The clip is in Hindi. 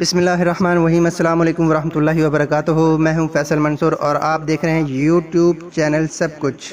बिस्मिल्लाहिर्रहमानिर्रहीम अस्सलाम वालेकुम वरहमतुल्लाहि वबरकातुहू। मैं हूं फैसल मंसूर और आप देख रहे हैं यूट्यूब चैनल सब कुछ।